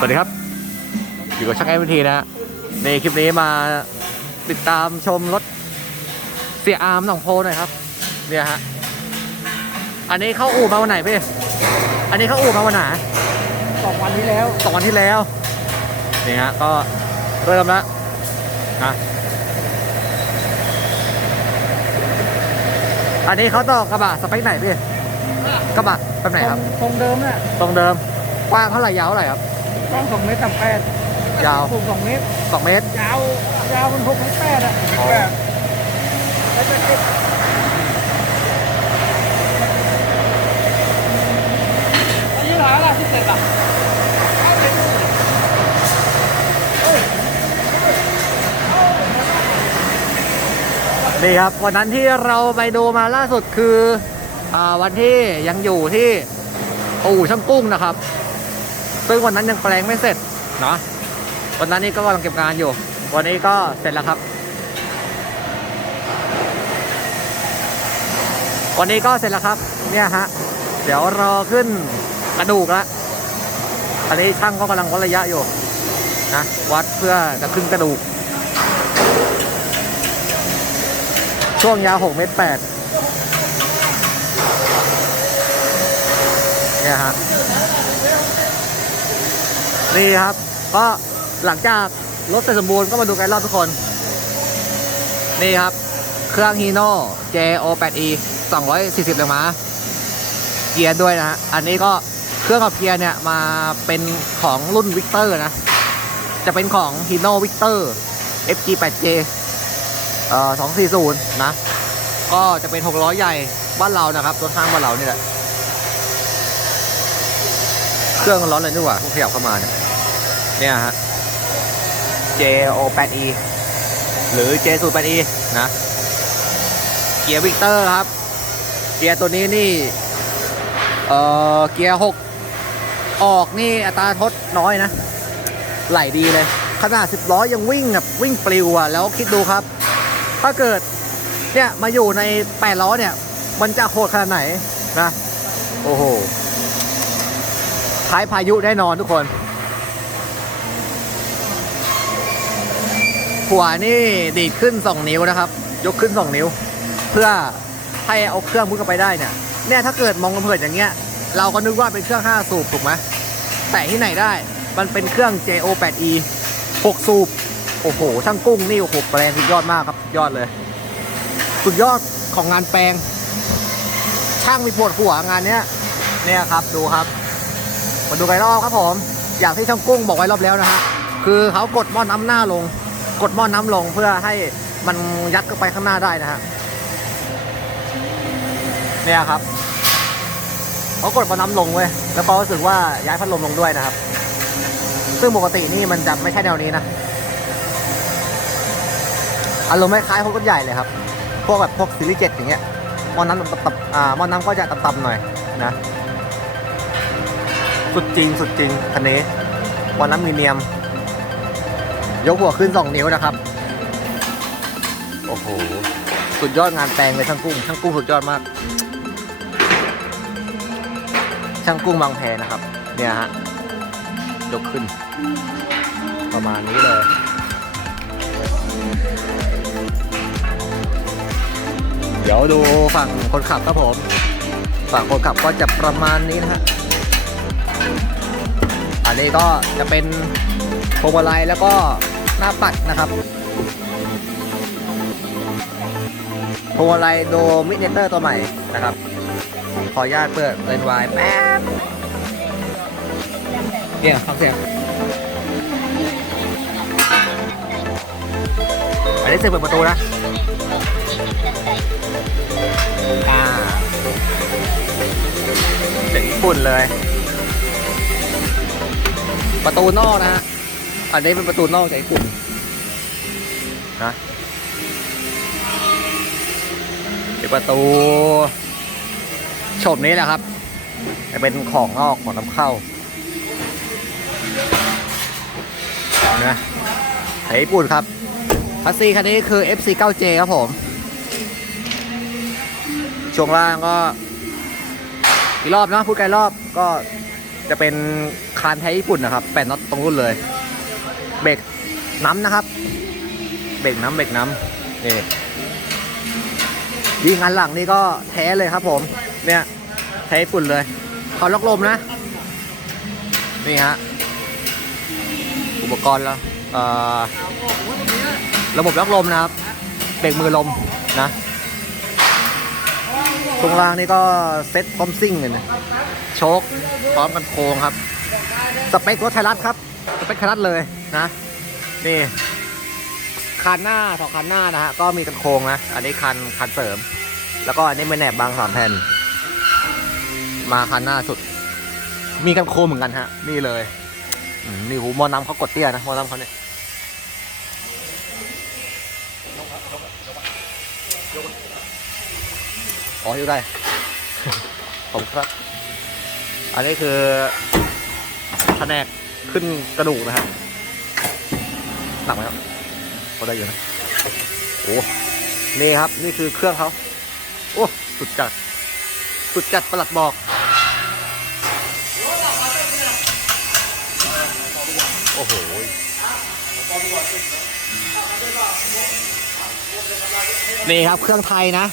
สวัสดีครับ อยู่กับช่างแอมทีนะฮะในคลิปนี้มาติดตามชมรถเสียอาร์มหนองโพหน่อยครับ เนี่ยฮะ อันนี้เข้าอู่มาวันไหนพี่ อันนี้เข้าอู่มาวันไหนสองวันที่แล้วสองวันที่แล้ว นี่ฮะ ก็เริ่มแล้วนะอันนี้เขาต่อกระบะสเปคไหนพี่ กระบะแบบไหนครับทรงเดิมน่ะตรงเดิม กว้างเท่าไหร่ยาวเท่าไหร่ครับ กว้างสองเมตรสามแปดยาวสูงสองเมตรสองเมตร ยาวยาวมันหกเมตรแปดอะอ๋อแบบแล้วจะเก็บอายุเท่าไหร่ล่ะที่เสร็จอะนี่ครับวันนั้นที่เราไปดูมาล่าสุดคืออาวันที่ยังอยู่ที่อู่ช่างกุ้งนะครับ ซึ่งวันนั้นยังแปลงไม่เสร็จเนาะวันนั้นนี่ก็กำลังเก็บงานอยู่ วันนี้ก็เสร็จแล้วครับ วันนี้ก็เสร็จแล้วครับ เนี่ยฮะ เดี๋ยวรอขึ้นกระดูกละอันนี้ช่างก็กำลังวัดระยะอยู่นะวัดเพื่อจะขึ้นกระดูก ช่วงยาว6เมตร8เนี่ยฮะ นี่ครับ ก็หลังจากรถเสร็จสมบูรณ์ก็มาดูกันรอบทุกคน นี่ครับ เครื่องฮีโน่ JO8E 240แรงม้า เกียร์ด้วยนะฮะ อันนี้ก็เครื่องกับเกียร์เนี่ยมาเป็นของรุ่นวิกเตอร์นะ จะเป็นของ Hino Victor FG8J เอ่อ240 นะ ก็จะเป็น600ใหญ่บ้านเรานะครับตัวข้างบ้านเรานี่แหละ เครื่องร้อนเลยนี่หว่าขยับเข้ามาเนี่ย เนี่ยฮะ JO8E หรือ J08E นะ เกียร์วิกเตอร์ครับ เกียร์ตัวนี้นี่เอ่อเกียร์ 6 ออกนี่อัตราทดน้อยนะ ไหลดีเลย ขนาด 10 ล้อยังวิ่งแบบวิ่งปลิวอะ แล้วคิดดูครับ ถ้าเกิด เนี่ยมาอยู่ใน 8 ล้อเนี่ย มันจะโหดขนาดไหนนะ โอ้โหท้ายพายุแน่นอนทุกคน หัวนี่ดีดขึ้น 2 นิ้วนะครับ ยกขึ้น 2 นิ้ว เพื่อให้เอาเครื่องมุดเข้าไปได้เนี่ยเนี่ยถ้าเกิดมองกระเผินๆอย่างเงี้ย เราก็นึกว่าเป็นเครื่อง 5 สูบถูกไหมแต่ที่ไหนได้มันเป็นเครื่อง JO8E 6 สูบ โอ้โหช่างกุ้งนี่โอ้โหแปลงสุดยอดมากครับยอดเลยสุดยอดของงานแปลง ช่างมีปวดหัวงานเนี้ยเนี่ยครับดูครับมาดูไกรอบครับผม อย่างที่ช่างกุ้งบอกไว้รอบแล้วนะฮะคือเขากดหม้อน้ำหน้าลง กดหม้อน้ำลงเพื่อให้มันยัดเข้าไปข้างหน้าได้นะฮะเนี่ยครับเขากดหม้อน้ำลงเว้ยแล้วก็รู้สึกว่าย้ายพัดลมลงด้วยนะครับ ซึ่งปกตินี่มันจะไม่ใช่แนวนี้นะอารมณ์คล้ายๆพวกรถใหญ่เลยครับ พวกแบบพวกซีรีส์เจ็ดอย่างเงี้ยหม้อน้ำตับอ่าหม้อน้ำก็จะต่ำๆหน่อยนะสุดจริงสุดจริงคันนี้หมอน้ำมีเนียม ยกหัวขึ้น 2 นิ้วนะครับ โอ้โห สุดยอดงานแปลงเลยช่างกุ้งช่างกุ้งสุดยอดมาก ช่างกุ้งบางแพนะครับ เนี่ยฮะ ยกขึ้น ประมาณนี้เลยเดี๋ยวดูฝั่งคนขับครับผม ฝั่งคนขับก็จะประมาณนี้นะฮะอันนี้ก็จะเป็น พวงมาลัยแล้วก็หน้าปัดนะครับพวงมาลัยโดมิเนเตอร์ตัวใหม่นะครับ ขออนุญาตเปิดเลนวายแป๊บเนี่ยฟังเสียงอันนี้เสียงเปิดประตูนะอ่าเสียงญี่ปุ่นเลย ประตูนอกนะฮะ อันนี้เป็นประตูนอกจากญี่ปุ่นนะเป็นประตูโฉบนี้แหละครับจะเป็นของนอกของน้ำเข้านะไทยญี่ปุ่นครับคัสซีคันนี้คือ FC9J ครับผม ช่วงล่างก็ อีกรอบนะพูดไกลรอบก็จะเป็นคานแท้ญี่ปุ่นนะครับแปดน็อตตรงรุ่นเลย เบรกน้ำนะครับ เบรกน้ำเบรกน้ำนี่ยิงอันหลังนี่ก็แท้เลยครับผม เนี่ยแท้ญี่ปุ่นเลยเขาล็อกลมนะ นี่ฮะ อุปกรณ์แล้วเอ่อระบบล็อกลมนะครับ เบรกมือลมนะตรงล่างนี่ก็เซ็ตพร้อมซิ่งเลยนะโชคพร้อมกันโค้งครับ สเปครถไทยรัฐครับ เปคไทยรัฐเลยนะ นี่คันหน้าสองคันหน้านะฮะก็มีกันโค้งนะ อันนี้คันคันเสริม แล้วก็อันนี้เป็นแหนบบางสามแผ่น มาคันหน้าสุด มีกันโค้งเหมือนกันฮะ นี่เลยนี่หูมอน้ำเขากดเตี้ยนะมอน้ำเขาเนี่ยขอให้ได้ผมครับ อันนี้คือแผนก ขึ้นกระดูกนะครับหนักไหมครับพอได้อยู่นะโอ้นี่ครับ นี่คือเครื่องเขาโอ้สุดจัด สุดจัดประหลัดบอก โอ้โหนี่ครับเครื่องไทยนะ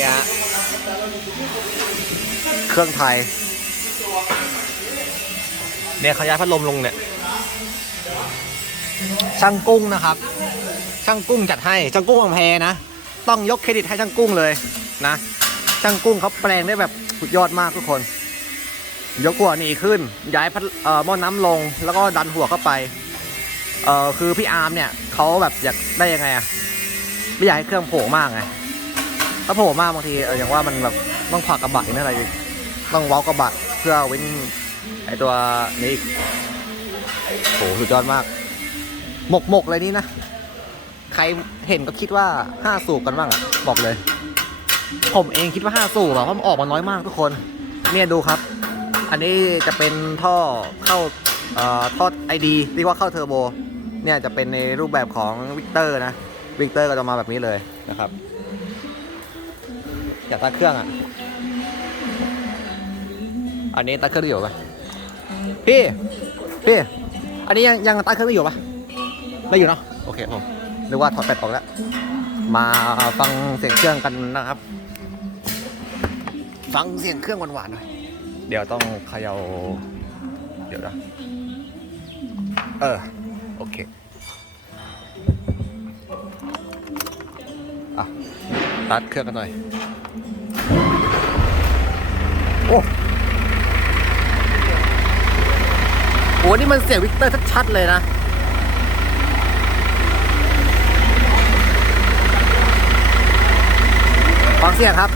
เนี่ยเครื่องไทย เนี่ยเขาย้ายพัดลมลงเนี่ย ช่างกุ้งนะครับ ช่างกุ้งจัดให้ ช่างกุ้งบางแพนะ ต้องยกเครดิตให้ช่างกุ้งเลยนะ ช่างกุ้งเขาแปลงได้แบบสุดยอดมากทุกคน ยกหัวหนีขึ้น ย้ายพัดเอ่อหม้อน้ำลง แล้วก็ดันหัวเข้าไป เออคือพี่อาร์มเนี่ยเขาแบบอยากได้ยังไงอะไม่อยากให้เครื่องโผล่มากไง ถ้าโผล่มากบางทีเอออย่างว่ามันแบบต้องผลักกระบะอีกนั่นอะไรต้องเว้ากระบะเพื่อเว้นไอตัวนี้อีกโหสุดยอดมาก หมกหมกเลยนี่นะ ใครเห็นก็คิดว่าห้าสูบกันบ้างอะบอกเลย ผมเองคิดว่าห้าสูบอะเพราะมันออกมาน้อยมากทุกคน เนี่ยดูครับ อันนี้จะเป็นท่อเข้าออท่อไอดีเรียกว่าเข้าเทอร์โบ เนี่ยจะเป็นในรูปแบบของวิกเตอร์นะวิกเตอร์ก็จะมาแบบนี้เลยนะครับ อยาตัดเครื่องอะ อันนี้ตัดเครื่องได้อยู่ปะพี่ พี่ อันนี้ยังยังตัดเครื่องได้อยู่ปะได้อยู่เนาะ โอเคผมนึกว่าถอดแบตออกแล้ว มาฟังเสียงเครื่องกันนะครับ ฟังเสียงเครื่องหวานๆหน่อย เดี๋ยวต้องเขย่า เดี๋ยวนะ เออ โอเคอะตัดเครื่องกันหน่อย โอ้โหนี่มันเสียงวิกเตอร์ชัดๆเลยนะฟังเสียงครับ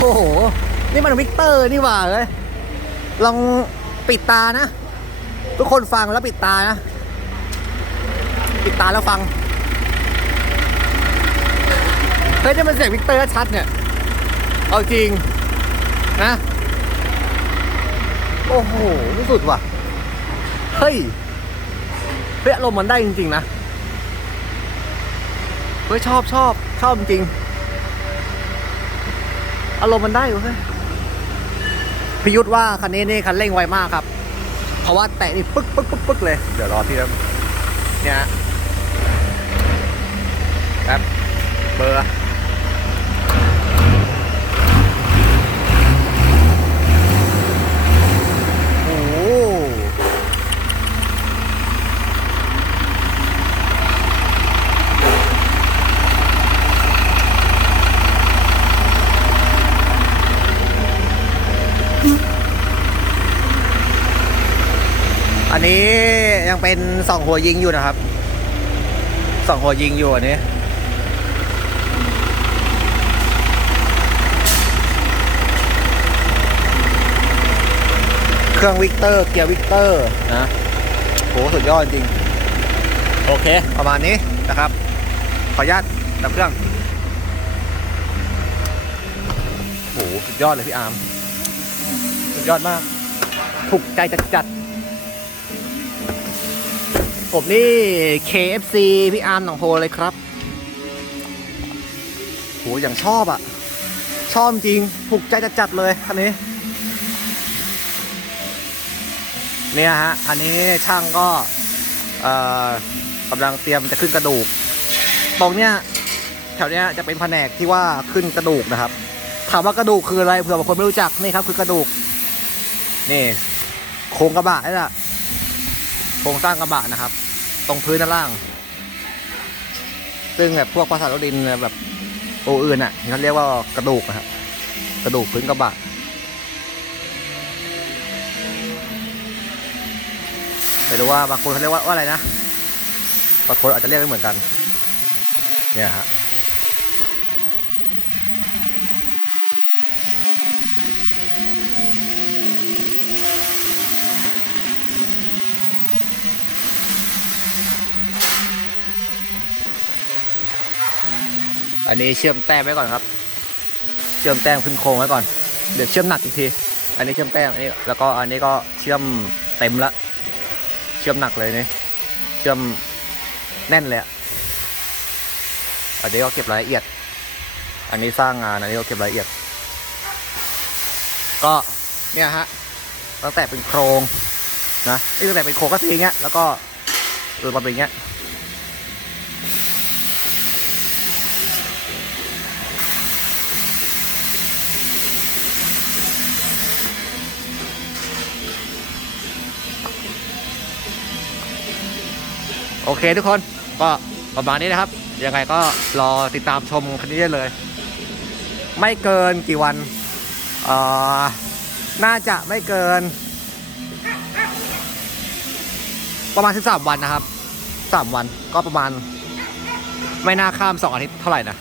โอ้โห นี่มันวิกเตอร์นี่หว่าเลย ลองปิดตานะ ทุกคนฟังแล้วปิดตานะ ปิดตาแล้วฟัง เฮ้ยนี่มันเสียงวิกเตอร์ชัดเนี่ย เอาจริงนะ โอ้โหที่สุดว่ะ เฮ้ยเฮ้ยอารมมันได้จริง ๆ นะ เฮ้ยชอบชอบชอบจริง อารมณ์มันได้อยู่เฮ้ยพิยุทธว่าคันนี้นี่คันเร่งไวมากครับ เพราะว่าแตะนี่ปึ๊กปึ๊กปึ๊กปึ๊กเลย เดี๋ยวรอพี่ครับเนี่ยฮะครับเบอร์ โอ้โห อันนี้ยังเป็นสองหัวยิงอยู่นะครับสองหัวยิงอยู่อันนี้เครื่องวิกเตอร์เกียร์วิกเตอร์นะโหสุดยอดจริง โอเค ประมาณนี้นะครับ ขออนุญาตดับเครื่องโหสุดยอดเลยพี่อาร์มสุดยอดมาก ถูกใจจัดจัด ผมนี่ KFC พี่อาร์มหนองโพเลยครับโหอย่างชอบอะชอบจริงถูกใจจัดๆเลยคันนี้ เนี่ยฮะ อันนี้ช่างก็กำลังเตรียมจะขึ้นกระดูก ตรงเนี้ยแถวเนี้ยจะเป็นแผนกที่ว่าขึ้นกระดูกนะครับ ถามว่ากระดูกคืออะไรเผื่อบางคนไม่รู้จักนี่ครับคือกระดูก นี่โครงกระบะนี่แหละโครงสร้างกระบะนะครับ ตรงพื้นด้านล่าง ซึ่งแบบพวกภาสารถดินแบบโออื่นอะเขาเรียกว่ากระดูกนะครับกระดูกพื้นกระบะไม่รู้ว่าบางคนเขาเรียกว่าว่าอะไรนะบางคนอาจจะเรียกไม่เหมือนกัน เนี่ยฮะ อันนี้เชื่อมแต้มไว้ก่อนครับ เชื่อมแต้มขึ้นโครงไว้ก่อน เดี๋ยวเชื่อมหนักอีกที อันนี้เชื่อมแต้มอันนี้แล้วก็อันนี้ก็เชื่อมเต็มละ เชื่อมหนักเลยนี่ เชื่อมแน่นเลยอะอันนี้ก็เก็บรายละเอียด อันนี้สร้างงาน อันนี้ก็เก็บรายละเอียด ก็เนี่ยฮะ ตั้งแต่เป็นโครงนะ นี่ตั้งแต่เป็นโครงก็ทีเงี้ย แล้วก็เออมาเป็นเงี้ย โอเคทุกคนก็ประมาณนี้นะครับ ยังไงก็รอติดตามชมคันนี้ได้เลย ไม่เกินกี่วันเอ่อน่าจะไม่เกิน ประมาณ 13 วันนะครับ 3 วันก็ประมาณ ไม่น่าข้าม 2 อาทิตย์เท่าไหร่นะ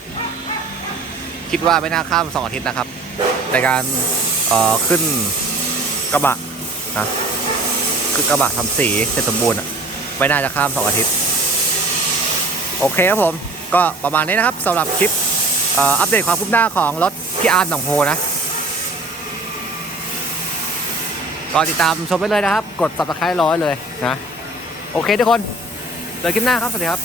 คิดว่าไม่น่าข้าม 2 อาทิตย์นะครับ ในการเอ่อขึ้นกระบะนะขึ้นกระบะทำสีเสร็จสมบูรณ์อะ ไม่น่าจะข้าม2อาทิตย์ โอเคครับผม ก็ประมาณนี้นะครับสำหรับคลิปอัปเดตความคืบหน้าของรถพี่อาร์ตหนองโฮนะก็ติดตามชมไปเลยนะครับ กด subscribe ร้อยเลยนะ โอเคทุกคนเจอคลิปหน้าครับ สวัสดีครับ